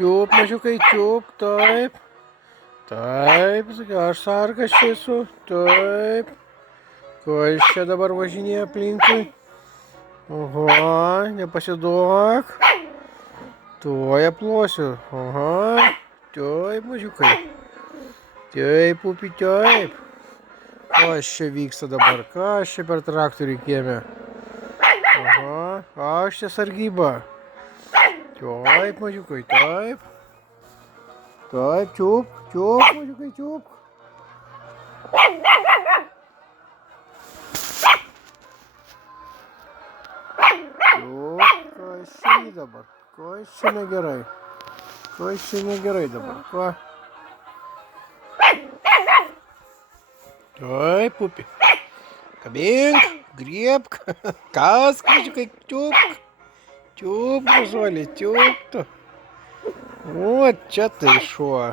čiūp, mažiukai, čiūp, taip. Taip, aš sargas čia esu, taip. Ko jis čia dabar važinėja aplinkui? Oho, nepasiduok. Tuoj aplosiu. Oho, taip, mažiukai. Taip, pupi, taip. Kas čia vyksta dabar? Kas čia per traktorių kieme? Oho, aš čia sargyba. Taip, mažiukai, taip. Taip, čiūp, čiūp, mažiukai, čiūp. Čiūp, kas čia dabar? Kas čia negerai? Kas čia negerai dabar? Ko? Taip, pupi. Kabink, griebk. Kas, mažiukai, čiūpk. Čiūp, mažuolį, čiūp tu. O, čia tai šuo.